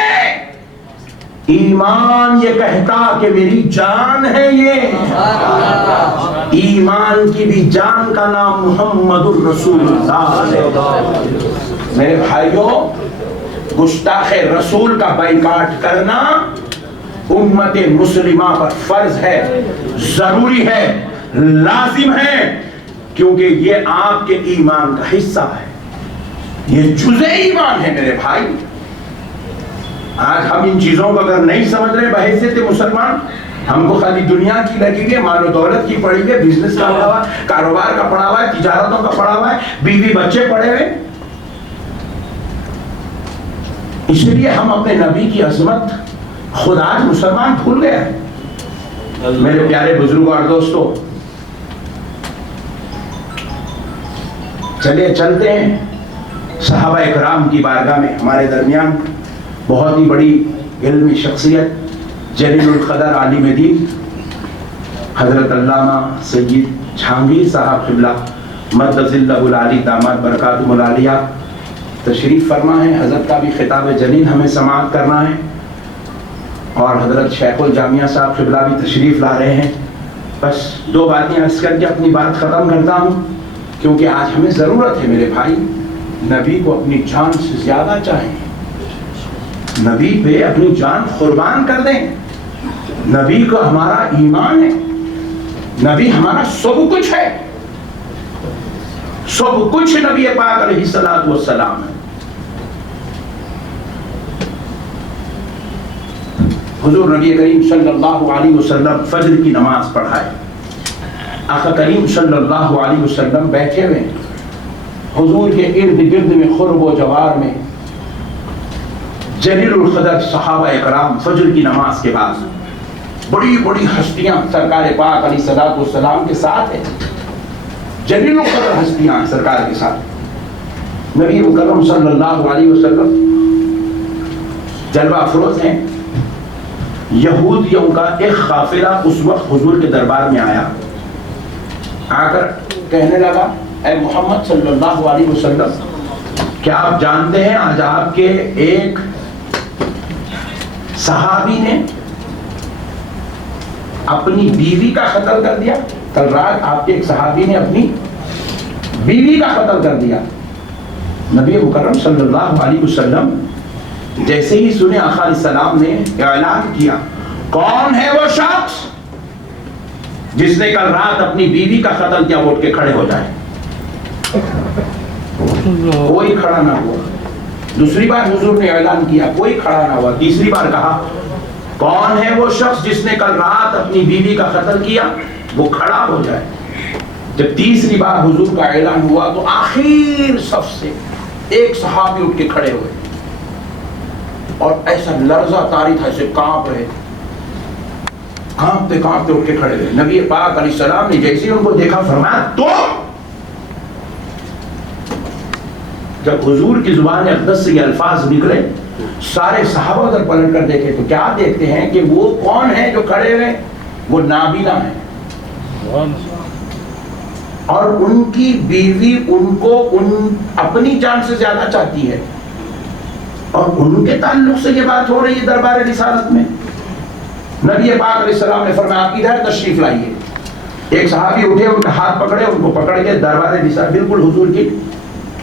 ایمان یہ کہتا کہ میری جان ہے یہ۔ ایمان کی بھی جان کا نام محمد الرسول اللہ۔ میرے بھائیوں، گستاخ رسول کا بائیکاٹ کرنا امت مسلمہ پر فرض ہے، ضروری ہے، لازم ہے، کیونکہ یہ آپ کے ایمان کا حصہ ہے، یہ جزء ایمان ہے میرے بھائی۔ آج ہم ان چیزوں کو اگر نہیں سمجھ رہے بحیثیت مسلمان، ہم کو خالی دنیا کی لگی ہوئی ہے، مال و دولت کی پڑی ہوئی ہے، بزنس کا پڑا ہوا ہے، کاروبار کا پڑا ہوا ہے، تجارتوں کا پڑا ہوا ہے، بیوی بچے پڑے ہوئے، اس لیے ہم اپنے نبی کی عظمت خود آج مسلمان بھول گئے ہیں۔ میرے پیارے بزرگوں اور دوستوں، چلے چلتے ہیں صحابہ اکرام کی بارگاہ میں۔ ہمارے درمیان بہت ہی بڑی علمی شخصیت، جلیل القدر عالم دین حضرت علامہ سید جہانگیر صاحب قبلہ مدد اللہ العالی داماد برکاتہ العالیہ تشریف فرما ہے۔ حضرت کا بھی خطاب جلیل ہمیں سماعت کرنا ہے، اور حضرت شیخ الجامعہ صاحب قبلہ بھی تشریف لا رہے ہیں۔ بس 2 باتیں عرض کر کے اپنی بات ختم کرتا ہوں، کیونکہ آج ہمیں ضرورت ہے میرے بھائی، نبی کو اپنی جان سے زیادہ چاہیں، نبی پہ اپنی جان قربان کر دیں۔ نبی کو ہمارا ایمان ہے، نبی ہمارا سب کچھ ہے، سب کچھ نبی پاک علیہ الصلوۃ والسلام ہے۔ حضور نبی کریم صلی اللہ علیہ وسلم فجر کی نماز پڑھائے، آقا کریم صلی اللہ علیہ وسلم بیٹھے ہوئے، حضور کے ارد گرد میں خرب و جوار میں جلیل القدر صحابہ اکرام فجر کی نماز کے بعد بڑی بڑی ہستیاں سرکار پاک علیہ الصلوۃ والسلام کے ساتھ ہیں، جلیل القدر ہستیاں سرکار کے ساتھ، نبی مکرم صلی اللہ علیہ وسلم جلوہ افروز ہیں۔ یہودیوں کا ایک قافلہ اس وقت حضور کے دربار میں آیا، آ کر کہنے لگا، اے محمد صلی اللہ علیہ وسلم، کیا آپ جانتے ہیں آج آپ کے ایک صحابی نے اپنی بیوی کا قتل کر دیا؟ کل رات آپ کے ایک صحابی نے اپنی بیوی کا قتل کر دیا۔ نبی مکرم صلی اللہ علیہ وسلم جیسے ہی سنے آقا علیہ السلام نے اعلان کیا، کون ہے وہ شخص جس نے کل رات اپنی بیوی کا قتل کیا؟ اٹھ کے کھڑے ہو جائے. کوئی کھڑا نہ ہوا. دوسری بار حضور نے اعلان کیا, کوئی کھڑا نہ ہوا. تیسری بار کہا کون ہے وہ شخص جس نے کل رات اپنی بیوی کا قتل کیا؟ وہ کھڑا ہو جائے. جب تیسری بار حضور کا اعلان ہوا تو آخر صف سے ایک صحابی اٹھ کے کھڑے ہوئے اور ایسا لرزہ طاری تھا, ایسے کانپ رہے, کانپتے کانپتے اٹھ کے کھڑے ہوئے. نبی پاک علیہ السلام نے جیسے ہی ان کو دیکھا فرمایا تم. جب حضور کی زبان اقدس سے یہ الفاظ نکلے سارے صحابہ ادھر پلٹ کر دیکھے تو کیا دیکھتے ہیں کہ وہ کون ہے جو کھڑے ہوئے؟ وہ نابینا ہے اور ان کی بیوی ان کو اپنی جان سے زیادہ چاہتی ہے, اور ان کے تعلق سے یہ بات ہو رہی ہے دربار رسالت میں. نبی پاک علیہ السلام نے فرمایا آپ ادھر تشریف لائیے. ایک صحابی اٹھے, ان کا ہاتھ پکڑے, ان کو پکڑ کے دربار رسالت بالکل حضور کی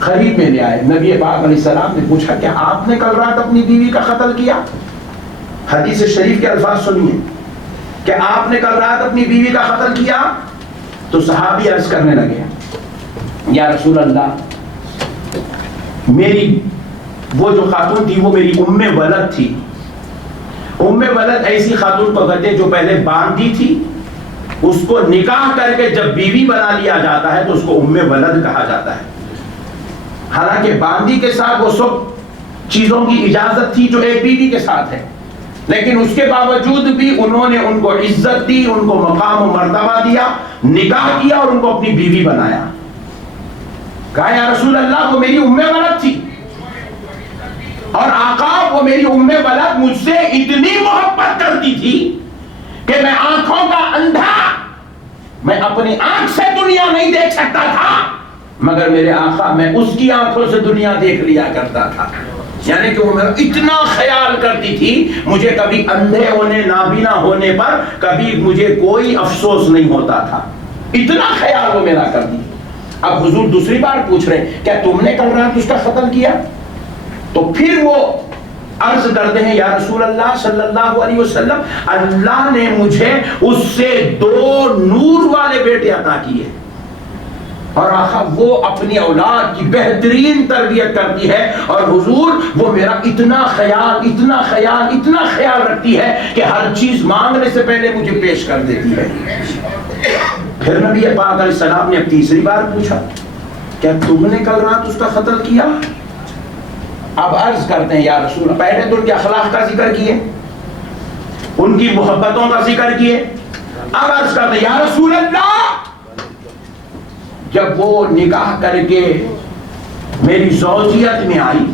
قریب میں لے آئے. نبی پاک علیہ السلام نے پوچھا کہ آپ نے کل رات اپنی بیوی کا قتل کیا؟ حدیث شریف کے الفاظ سنیے کہ آپ نے کل رات اپنی بیوی کا قتل کیا. تو صحابی عرض کرنے لگے یا رسول اللہ, میری وہ جو خاتون تھی وہ میری ام ولد تھی. ام ولد ایسی خاتون کو کہتے جو پہلے باندھی تھی, اس کو نکاح کر کے جب بیوی بنا لیا جاتا ہے تو اس کو ام ولد کہا جاتا ہے. حالانکہ باندھی کے ساتھ وہ سب چیزوں کی اجازت تھی جو ایک بیوی کے ساتھ ہے, لیکن اس کے باوجود بھی انہوں نے ان کو عزت دی, ان کو مقام و مرتبہ دیا, نکاح کیا اور ان کو اپنی بیوی بنایا. کہا یا رسول اللہ وہ میری ام ولد تھی, اور آقا وہ میری ام ولد مجھ سے اتنی محبت کرتی تھی کہ میں آنکھوں کا اندھا, میں اپنی آنکھ سے دنیا نہیں دیکھ سکتا تھا, مگر میرے آقا میں اس کی آنکھوں سے دنیا دیکھ لیا کرتا تھا. یعنی کہ وہ میرا اتنا خیال کرتی تھی, مجھے کبھی اندھے ہونے نابینا ہونے پر کبھی مجھے کوئی افسوس نہیں ہوتا تھا, اتنا خیال وہ میرا کرتی. اب حضور دوسری بار پوچھ رہے کیا تم نے کل رات اس کا قتل کیا؟ تو پھر وہ عرض کرتے ہیں یا رسول اللہ صلی اللہ علیہ وسلم, اللہ نے مجھے اس سے 2 نور والے بیٹے عطا کیے, اور آقا وہ اپنی اولاد کی بہترین تربیت کرتی ہے, اور حضور وہ میرا اتنا خیال رکھتی ہے کہ ہر چیز مانگنے سے پہلے مجھے پیش کر دیتی ہے. پھر نبی پاک علیہ السلام نے اب تیسری بار پوچھا کیا تم نے کل رات اس کا قتل کیا؟ اب عرض کرتے ہیں یا رسول اللہ, پہلے تو ان کے اخلاق کا ذکر کیے, ان کی محبتوں کا ذکر کیے, اب عرض کرتے ہیں یا رسول اللہ جب وہ نکاح کر کے میری زوجیت میں آئی,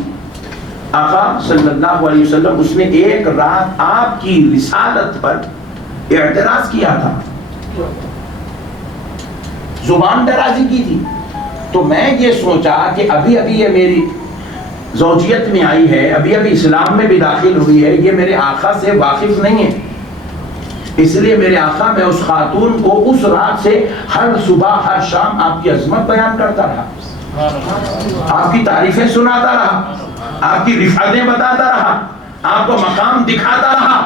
آقا صلی اللہ علیہ وسلم اس نے ایک رات آپ کی رسالت پر اعتراض کیا تھا, زبان درازی کی تھی. تو میں یہ سوچا کہ ابھی یہ میری زوجیت میں آئی ہے, ابھی اسلام میں بھی داخل ہوئی ہے, یہ میرے آقا سے واقف نہیں ہے, اس لیے میرے آقا میں اس خاتون کو اس رات سے ہر صبح ہر شام آپ کی عظمت بیان کرتا رہا, آپ کی تعریفیں سناتا رہا, آپ کی رفعتیں بتاتا رہا, آپ کو مقام دکھاتا رہا,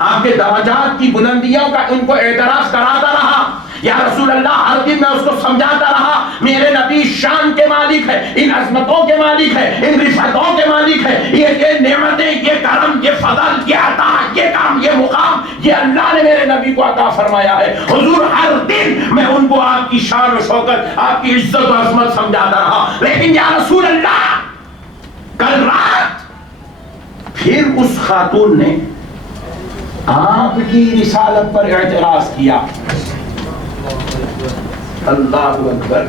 آپ کے درجات کی بلندیوں کا ان کو اعتراف کراتا رہا. یا رسول اللہ ہر دن میں اس کو سمجھاتا رہا میرے نبی شان کے مالک ہے, ان عظمتوں کے مالک ہے, ان رفعتوں کے مالک ہے, یہ نعمتیں, یہ کرم, یہ فضل, یہ عطا, یہ کام, یہ مقام, یہ اللہ نے میرے نبی کو عطا فرمایا ہے. حضور ہر دن میں ان کو آپ کی شان و شوکت, آپ کی عزت و عظمت سمجھاتا رہا. لیکن یا رسول اللہ کل رات پھر اس خاتون نے آپ کی رسالت پر اعتراض کیا. اللہ اکبر,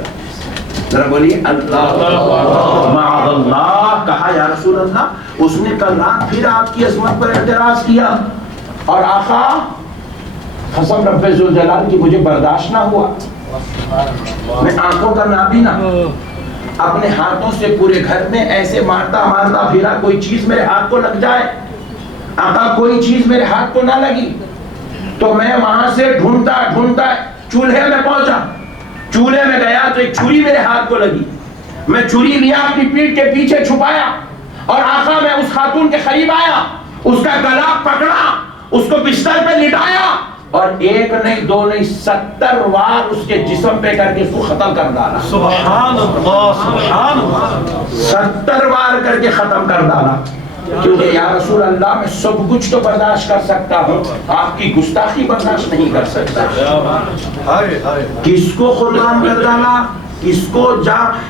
ذرا بولیے اللہ معاذ اللہ. کہا یا رسول اللہ اس نے کل رات پھر آپ کی عظمت پر اعتراض کیا, اور آقا قسم رب ذوالجلال کی مجھے برداشت نہ ہوا, میں آنکھوں کا نابینا اپنے ہاتھوں سے پورے گھر میں ایسے مارتا پھرا, کوئی چیز میرے ہاتھ کو لگ جائے, آقا کوئی چیز میرے ہاتھ کو نہ لگی. تو میں وہاں سے ڈھونڈتا چولہے میں پہنچا, چولہے میں گیا تو ایک چھری میرے ہاتھ کو لگی, میں چھری لیا اپنی پیٹھ کے پیچھے چھپایا, اور آقا میں اس خاتون کے قریب آیا, اس کا گلا پکڑا, اس کو بستر پہ لٹایا اور 1 نہیں 2 نہیں 70 وار اس کے جسم پہ کر کے اس کو ختم کر ڈالا. سبحان اللہ سبحان اللہ. 70 وار کر کے ختم کر ڈالا. کیونکہ یا رسول اللہ میں سب کچھ تو برداشت کر سکتا ہوں، آپ کی گستاخی برداشت نہیں کر سکتا. ہائے ہائے. کس کو قربان کر ڈالا،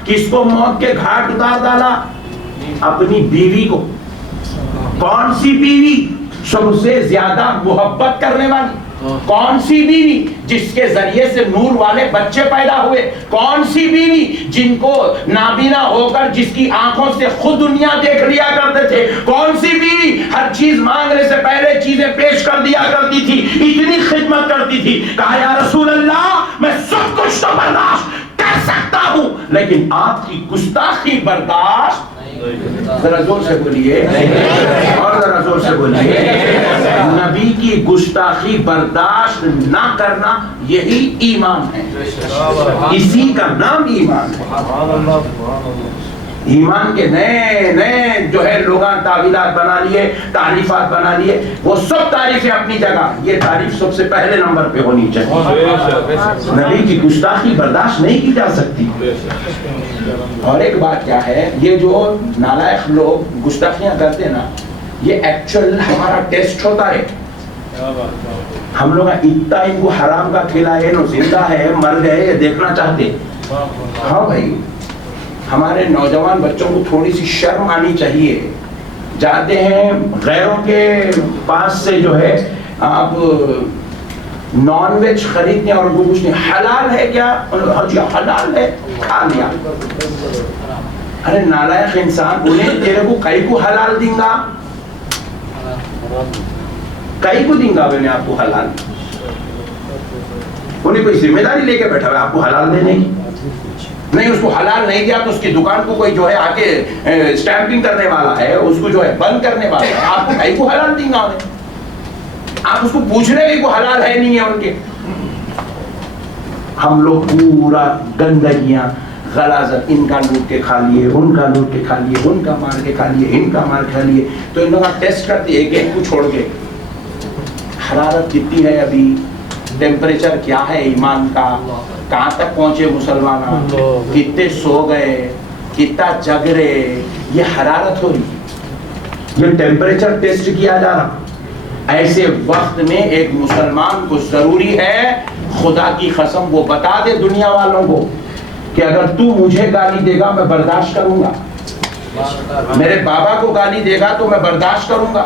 کس کو موت کے گھاٹ اتار ڈالا؟ اپنی بیوی کو. کون سی بیوی؟ سب سے زیادہ محبت کرنے والی. کون سی بیوی؟ جس کے ذریعے سے نور والے بچے پیدا ہوئے. کون سی بیوی؟ جن کو نابینا ہو کر جس کی آنکھوں سے خود دنیا دیکھ لیا کرتے تھے. کون سی بیوی ہر چیز مانگنے سے پہلے چیزیں پیش کر دیا کرتی تھی، اتنی خدمت کرتی تھی. کہا یا رسول اللہ میں سب کچھ تو برداشت کر سکتا ہوں لیکن آپ کی گستاخی برداشت. ذرا زور سے بولیے اور ذرا زور سے بولیے. نبی کی گستاخی برداشت نہ کرنا یہی ایمان ہے. اسی کا نام ایمان ہے. ایمان کے نئے نئے جو ہے لوگاں تعویلات بنا لیے، تعریفات بنا لیے. وہ سب تعریفیں اپنی جگہ، یہ تعریف سب سے پہلے نمبر پہ ہونی چاہیے. نبی کی گستاخی برداشت نہیں کی جا سکتی. اور ایک بات کیا ہے، یہ جو نالائق لوگ گستاخیاں کرتے ہیں نا، یہ ایکچوئل ہمارا ٹیسٹ ہوتا ہے. ہم لوگ اتنا ان کو حرام کا کھلائے، نو زندہ ہے مر گئے، یہ دیکھنا چاہتے. ہاں بھائی، ہمارے نوجوان بچوں کو تھوڑی سی شرم آنی چاہیے. جاتے ہیں غیروں کے پاس سے جو ہے آپ نان ویج خریدنے اور ان کو پوچھتے ہیں حلال ہے کیا؟ ہاں جی حلال ہے، کھا لیا. ارے نالائق انسان، انہیں تیرے کو کئی کو حلال دیں گا، کئی کو دیں گا میں آپ کو حلال. انہیں کوئی ذمہ داری لے کے بیٹھا ہوا آپ کو حلال دینے کی نہیں. اس کو حلال نہیں دیا تو اس کی دکان کو کوئی جو ہے آ کے اسٹیمپنگ کرنے والا ہے، اس کو جو ہے بند کرنے والا ہے. آپ کئی کو حلال دیں گا انہیں؟ آپ اس کو پوچھنے گئی کو حلال ہے نہیں ہے ان کے. ہم لوگ پورا گندگیاں غلاظت، ان کا لوٹ کے کھا لیے، ان کا لوٹ کے کھا لیے، ان کا مار کے کھا لیے، ان کا مار کھا لیے. تو ان لوگ ٹیسٹ کرتے ایک ایک کو چھوڑ کے حرارت کتنی ہے ابھی، ٹیمپریچر کیا ہے ایمان کا، کہاں تک پہنچے مسلمان، کتنے سو گئے، کتنا جگ رہے. یہ حرارت ہو رہی، یہ ٹیمپریچر ٹیسٹ کیا جا رہا. ایسے وقت میں ایک مسلمان کو ضروری ہے خدا کی قسم وہ بتا دے دنیا والوں کو کہ اگر تو مجھے گالی دے گا میں برداشت کروں گا، میرے بابا کو گالی دے گا تو میں برداشت کروں گا،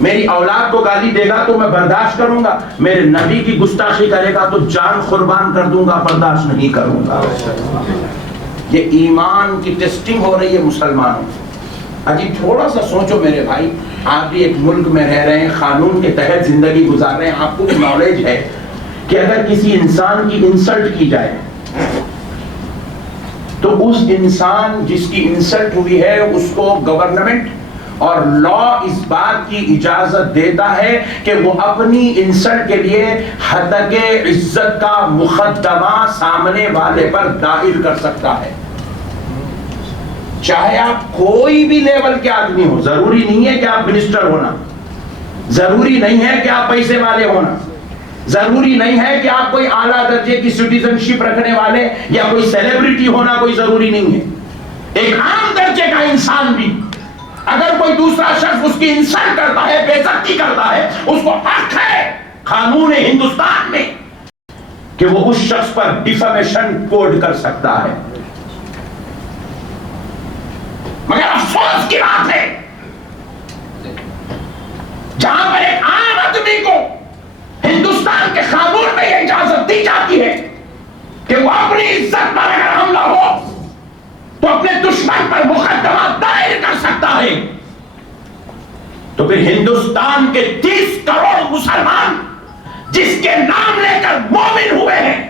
میری اولاد کو گالی دے گا تو میں برداشت کروں گا، میرے نبی کی گستاخی کرے گا تو جان قربان کر دوں گا، برداشت نہیں کروں گا. یہ ایمان کی ٹیسٹنگ ہو رہی ہے مسلمانوں. اجی تھوڑا سا سوچو میرے بھائی، آپ بھی ایک ملک میں رہ رہے ہیں، قانون کے تحت زندگی گزار رہے ہیں، آپ کو نالج ہے کہ اگر کسی انسان کی انسلٹ کی جائے تو اس انسان جس کی انسلٹ ہوئی ہے اس کو گورنمنٹ اور لا اس بات کی اجازت دیتا ہے کہ وہ اپنی انسلٹ کے لیے حدق عزت کا مقدمہ سامنے والے پر دائر کر سکتا ہے. چاہے آپ کوئی بھی لیول کے آدمی ہو، ضروری نہیں ہے کہ آپ منسٹر ہونا، ضروری نہیں ہے کہ آپ پیسے والے ہونا، ضروری نہیں ہے کہ آپ کوئی اعلیٰ درجے کی سٹیزن شپ رکھنے والے یا کوئی سیلیبریٹی ہونا کوئی ضروری نہیں ہے. ایک عام درجے کا انسان بھی اگر کوئی دوسرا شخص اس کی انسلٹ کرتا ہے، بے عزتی کرتا ہے، اس کو حق ہے قانون ہندوستان میں کہ وہ اس شخص پر ڈیفیمیشن کوڈ کر سکتا ہے. مگر افسوس کی بات ہے جہاں پر ایک عام آدمی کو ہندوستان کے قانون میں یہ اجازت دی جاتی ہے کہ وہ اپنی عزت پر اگر حملہ ہو تو اپنے دشمن پر مقدمہ دائر کر سکتا ہے، تو پھر ہندوستان کے 30 کروڑ مسلمان جس کے نام لے کر مومن ہوئے ہیں،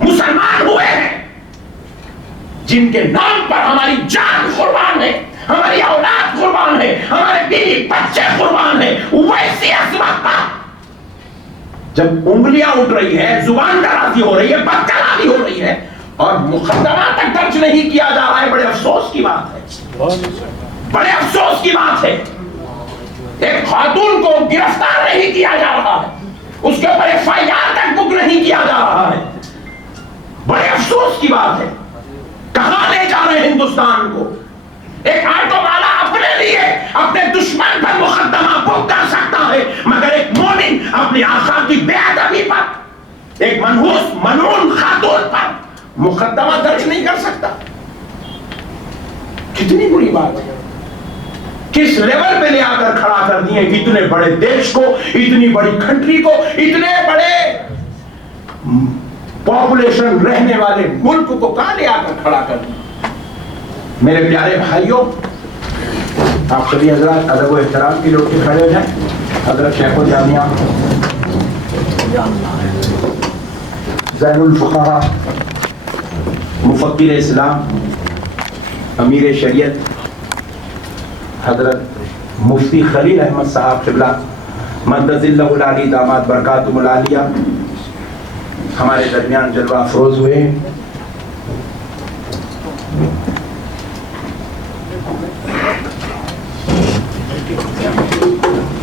مسلمان ہوئے ہیں، جن کے نام پر ہماری جان قربان ہے، ہماری اولاد قربان ہے، ہمارے بیوی بچے قربان ہیں، ویسی عظمت پر جب انگلیاں اٹھ رہی ہے، زبان درازی ہو رہی ہے، بدکلامی ہو رہی ہے اور مقدمہ تک درج نہیں کیا جا رہا ہے، بڑے افسوس کی بات ہے، بڑے افسوس کی بات ہے. ایک خاتون کو گرفتار نہیں کیا جا رہا ہے, اس کے اوپر FIR تک بک نہیں کیا جا رہا ہے. بڑے افسوس کی بات ہے. کہاں لے جا رہے ہیں ہندوستان کو؟ ایک آٹو والا اپنے لیے اپنے دشمن پر مقدمہ بک کر سکتا ہے, مگر ایک مومن اپنے آقا کی بے ادبی پر, ایک منحوس منون خاتون پر مقدمہ درج نہیں کر سکتا. کتنی بری بات ہے. کس لیول پہ لے آ کر کھڑا کر دیے اتنے بڑے دیش کو, اتنی بڑی کنٹری کو, اتنے بڑے پاپولیشن رہنے والے ملک کو کہاں لے آ کر کھڑا کر دیا. میرے پیارے بھائیوں, آپ سبھی حضرات ادب و احترام کے لوگ کھڑے ہو جائیں. حضرت شیخ الجامعہ زین الفقہاء مفکر اسلام امیر شریعت حضرت مفتی خلیل احمد صاحب قبلہ مدد اللہ العالی داماد برکاتہم العالیہ ہمارے درمیان جلوہ افروز ہوئے.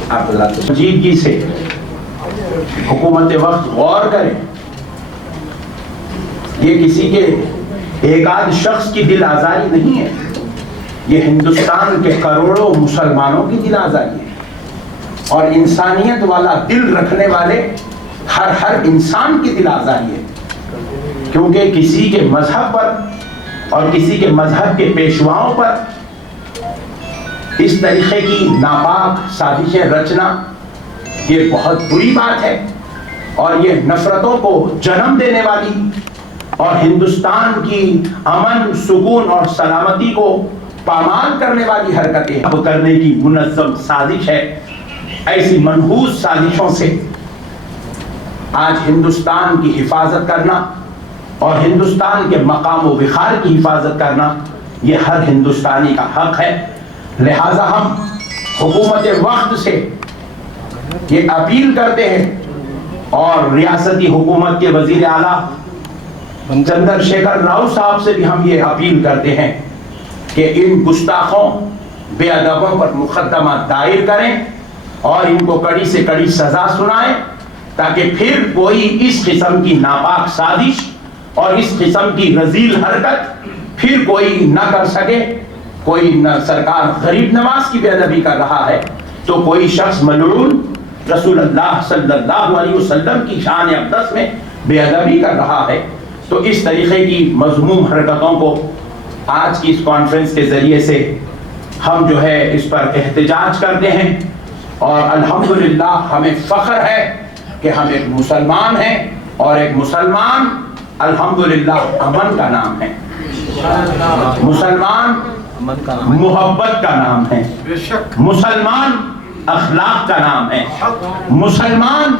آپ سنجیدگی سے حکومت وقت غور کریں. یہ کسی کے ایک آدھ شخص کی دل آزاری نہیں ہے, یہ ہندوستان کے کروڑوں مسلمانوں کی دل آزاری ہے, اور انسانیت والا دل رکھنے والے ہر انسان کی دل آزاری ہے. کیونکہ کسی کے مذہب پر اور کسی کے مذہب کے پیشواؤں پر اس طریقے کی ناپاک سازشیں رچنا یہ بہت بری بات ہے, اور یہ نفرتوں کو جنم دینے والی اور ہندوستان کی امن سکون اور سلامتی کو پامال کرنے والی حرکتیں کرنے کی منظم سازش ہے. ایسی منحوس سازشوں سے آج ہندوستان کی حفاظت کرنا اور ہندوستان کے مقام و وقار کی حفاظت کرنا یہ ہر ہندوستانی کا حق ہے. لہذا ہم حکومت وقت سے یہ اپیل کرتے ہیں, اور ریاستی حکومت کے وزیر اعلیٰ چندر شیکھر راؤ صاحب سے بھی ہم یہ اپیل کرتے ہیں کہ ان گستاخوں بے ادبوں پر مقدمہ دائر کریں اور ان کو کڑی سے کڑی سزا سنائیں, تاکہ پھر کوئی اس قسم کی ناپاک سازش اور اس قسم کی رذیل حرکت پھر کوئی نہ کر سکے. کوئی نہ سرکار غریب نواز کی بے ادبی کر رہا ہے تو کوئی شخص ملعون رسول اللہ صلی اللہ علیہ وسلم کی شان اقدس میں بے ادبی کر رہا ہے. تو اس طریقے کی مذموم حرکتوں کو آج کی اس کانفرنس کے ذریعے سے ہم جو ہے اس پر احتجاج کرتے ہیں, اور الحمدللہ ہمیں فخر ہے کہ ہم ایک مسلمان ہیں, اور ایک مسلمان الحمدللہ امن کا نام ہے. مسلمان محبت کا نام ہے, مسلمان اخلاق کا نام ہے, مسلمان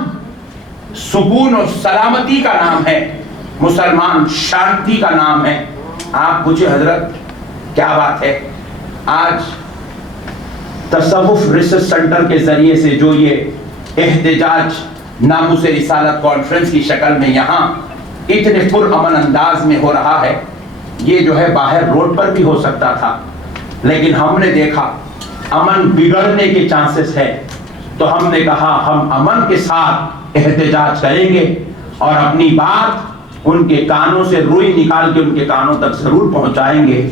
سکون اور سلامتی کا نام ہے, مسلمان شانتی کا نام ہے. آپ پوچھے حضرت کیا بات ہے, آج تصوف ریسرچ سینٹر کے ذریعے سے جو یہ احتجاج ناموس رسالت کانفرنس کی شکل میں یہاں اتنے پرامن انداز میں ہو رہا ہے, یہ جو ہے باہر روڈ پر بھی ہو سکتا تھا, لیکن ہم نے دیکھا امن بگڑنے کے چانسز ہے, تو ہم نے کہا ہم امن کے ساتھ احتجاج کریں گے اور اپنی بات ان کے کانوں سے روئی نکال کے ان کے کانوں تک ضرور پہنچائیں گے.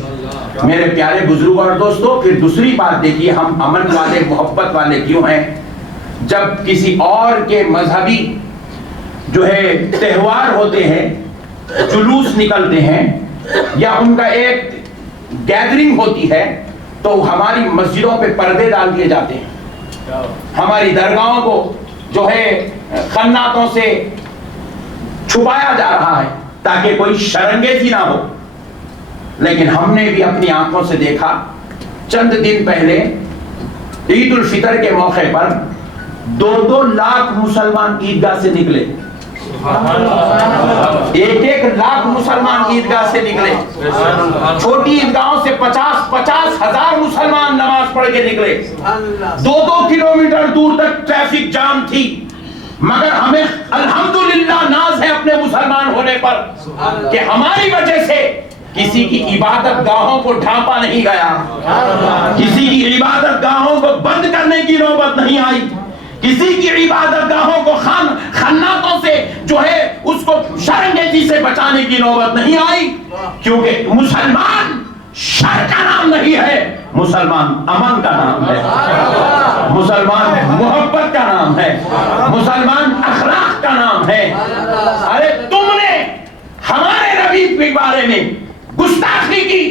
میرے پیارے بزرگوں اور دوستوں, پھر دوسری بات دیکھیے, ہم امن والے محبت والے کیوں ہیں؟ جب کسی اور کے مذہبی جو ہے تہوار ہوتے ہیں, جلوس نکلتے ہیں, یا ان کا ایک گیدرنگ ہوتی ہے, تو ہماری مسجدوں پہ پردے ڈال دیے جاتے ہیں, ہماری درگاہوں کو جو ہے خناتوں سے چھپایا جا رہا ہے تاکہ کوئی شرمگیزی نہ ہو. لیکن ہم نے بھی اپنی آنکھوں سے دیکھا, چند دن پہلے عید الفطر کے موقع پر 2 لاکھ مسلمان عیدگاہ سے نکلے, 1 لاکھ مسلمان عیدگاہ سے نکلے. چھوٹی عیدگاہوں سے 50 ہزار مسلمان نماز پڑھ کے نکلے. 2 کلومیٹر دور تک ٹریفک جام تھی, مگر ہمیں الحمدللہ ناز ہے اپنے مسلمان ہونے پر کہ ہماری وجہ سے کسی کی عبادت گاہوں کو ڈھانپا نہیں گیا، کسی کی عبادت گاہوں کو بند کرنے کی نوبت نہیں آئی، کسی کی عبادت گاہوں کو خناتوں سے جو ہے اس کو شرنگیزی سے بچانے کی نوبت نہیں آئی، کیونکہ مسلمان شر کا نام نہیں ہے، مسلمان امن کا نام ہے، مسلمان محبت کا نام ہے، مسلمان اخلاق کا نام ہے۔ ارے تم نے ہمارے نبی کے بارے میں گستاخی کی،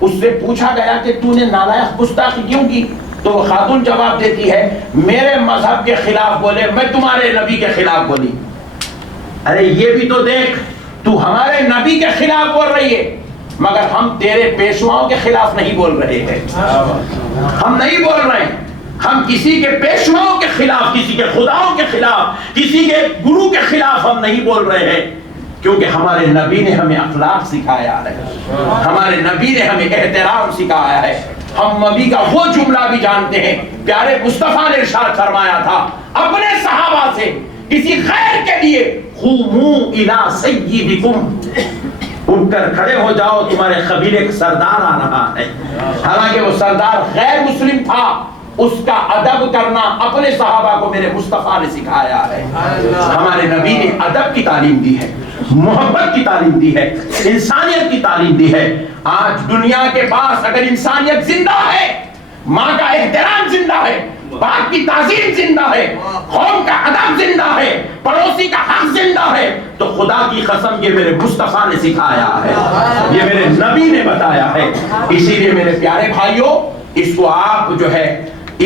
اس سے پوچھا گیا کہ تو نے نالائق گستاخی کیوں کی؟ تو وہ خاتون جواب دیتی ہے میرے مذہب کے خلاف بولے، میں تمہارے نبی کے خلاف بولی۔ ارے یہ بھی تو دیکھ، تو ہمارے نبی کے خلاف بول رہی ہے مگر ہم تیرے پیشواؤں کے خلاف نہیں بول رہے ہیں، ہم نہیں بول رہے ہیں، ہم کسی کے پیشواؤں کے خلاف، کسی کے خداؤں کے خلاف، کسی کے گرو کے خلاف ہم نہیں بول رہے ہیں، کیونکہ ہمارے نبی نے ہمیں اخلاق سکھایا ہے، ہمارے نبی نے ہمیں احترام سکھایا ہے۔ ہم نبی کا وہ جملہ بھی جانتے ہیں، پیارے مصطفیٰ نے ارشاد فرمایا تھا اپنے صحابہ سے کسی خیر کے لیے قوموا الی سیدکم، اٹھ کر کھڑے ہو جاؤ، تمہارے قبیلے کا سردار آ رہا ہے۔ حالانکہ وہ سردار غیر مسلم تھا، اس کا ادب کرنا اپنے صحابہ کو میرے مصطفیٰ نے سکھایا ہے۔ ہمارے نبی نے ادب کی تعلیم دی ہے، محبت کی تعلیم دی ہے، انسانیت کی تعلیم دی ہے۔ آج دنیا کے پاس اگر انسانیت زندہ ہے، ماں کا احترام زندہ ہے، باپ کی تعظیم زندہ ہے، قوم کا ادب زندہ ہے، پڑوسی کا حق زندہ ہے، تو خدا کی قسم یہ میرے مصطفیٰ نے سکھایا ہے، یہ میرے نبی نے بتایا ہے۔ اسی لیے میرے پیارے بھائیوں، اس کو آپ جو ہے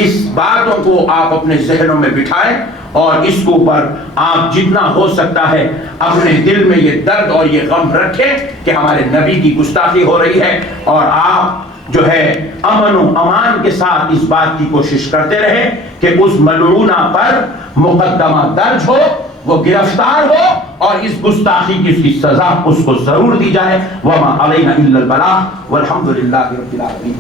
اس باتوں کو آپ اپنے ذہنوں میں بٹھائیں اور اس کے اوپر آپ جتنا ہو سکتا ہے اپنے دل میں یہ درد اور یہ غم رکھیں کہ ہمارے نبی کی گستاخی ہو رہی ہے، اور آپ جو ہے امن و امان کے ساتھ اس بات کی کوشش کرتے رہیں کہ اس ملعونہ پر مقدمہ درج ہو، وہ گرفتار ہو، اور اس گستاخی کی اس کی سزا اس کو ضرور دی جائے۔ وما علینا الا البلاغ والحمد للہ رب العالمین۔